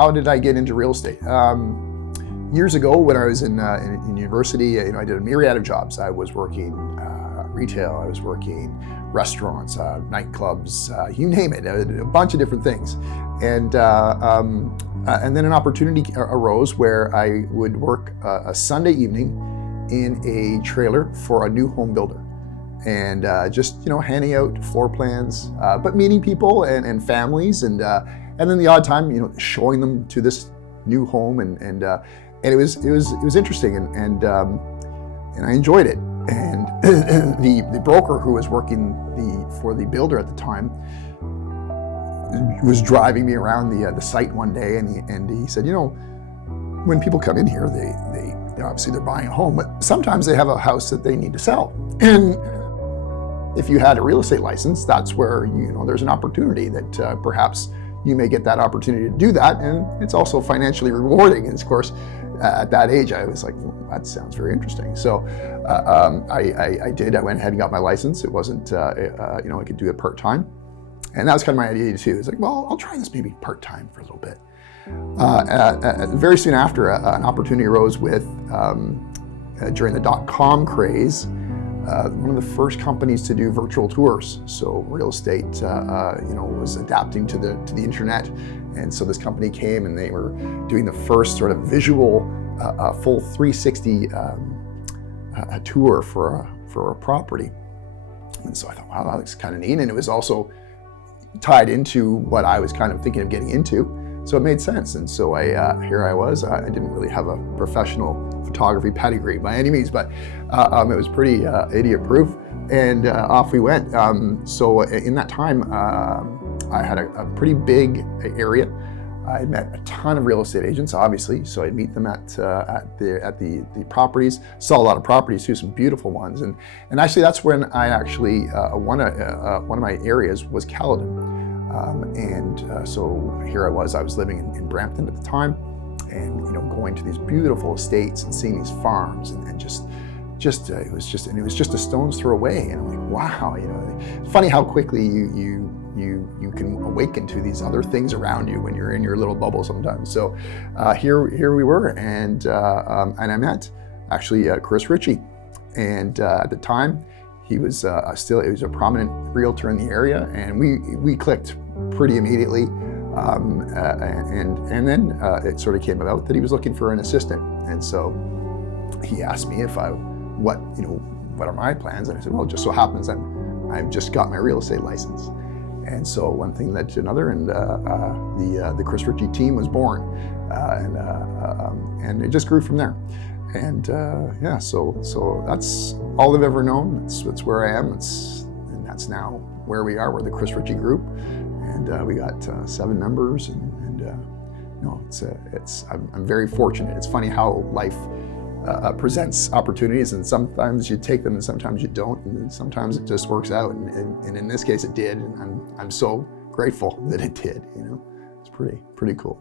how did I get into real estate? Years ago, when I was in university, I did a myriad of jobs. I was working retail, I was working restaurants, nightclubs, you name it, a bunch of different things. And then an opportunity arose where I would work a Sunday evening in a trailer for a new home builder. And just handing out floor plans, but meeting people and families, and then the odd time showing them to this new home, and it was interesting, and I enjoyed it. And the broker who was working for the builder at the time was driving me around the site one day, and he said, when people come in here, they obviously they're buying a home, but sometimes they have a house that they need to sell. And if you had a real estate license, that's where there's an opportunity that perhaps you may get that opportunity to do that, and it's also financially rewarding. And of course, at that age, I was like, well, that sounds very interesting. So I did. I went ahead and got my license. It wasn't, I could do it part-time, and that was kind of my idea too. It's like, well, I'll try this maybe part-time for a little bit. Very soon after, an opportunity arose with during the .com craze. One of the first companies to do virtual tours. So real estate, was adapting to the internet, and so this company came and they were doing the first sort of visual, full 360 tour for a property. And so I thought, wow, that looks kind of neat, and it was also tied into what I was kind of thinking of getting into. So it made sense, and so here I was. I didn't really have a professional photography pedigree by any means, but it was pretty idiot-proof, and off we went. So in that time, I had a pretty big area. I met a ton of real estate agents, obviously, so I'd meet them at the properties. Saw a lot of properties too, some beautiful ones, and actually that's when I actually one of my areas was Caledon. So here I was living in Brampton at the time, and going to these beautiful estates and seeing these farms, and it was just a stone's throw away. And I'm like, wow, it's funny how quickly you can awaken to these other things around you when you're in your little bubble sometimes. So here we were, and I met actually Chris Richie, and at the time he was he was a prominent realtor in the area, and we clicked pretty immediately. And then it sort of came about that he was looking for an assistant, and so he asked me what are my plans, and I said, well, it just so happens I've just got my real estate license, and so one thing led to another, and the Chris Richie team was born, and it just grew from there, and so that's all I've ever known. That's where I am. And that's now where we are. We're the Chris Richie Group. And we got 7 members, and I'm very fortunate. It's funny how life presents opportunities, and sometimes you take them and sometimes you don't, and sometimes it just works out, and in this case it did, and I'm so grateful that it did. It's pretty cool.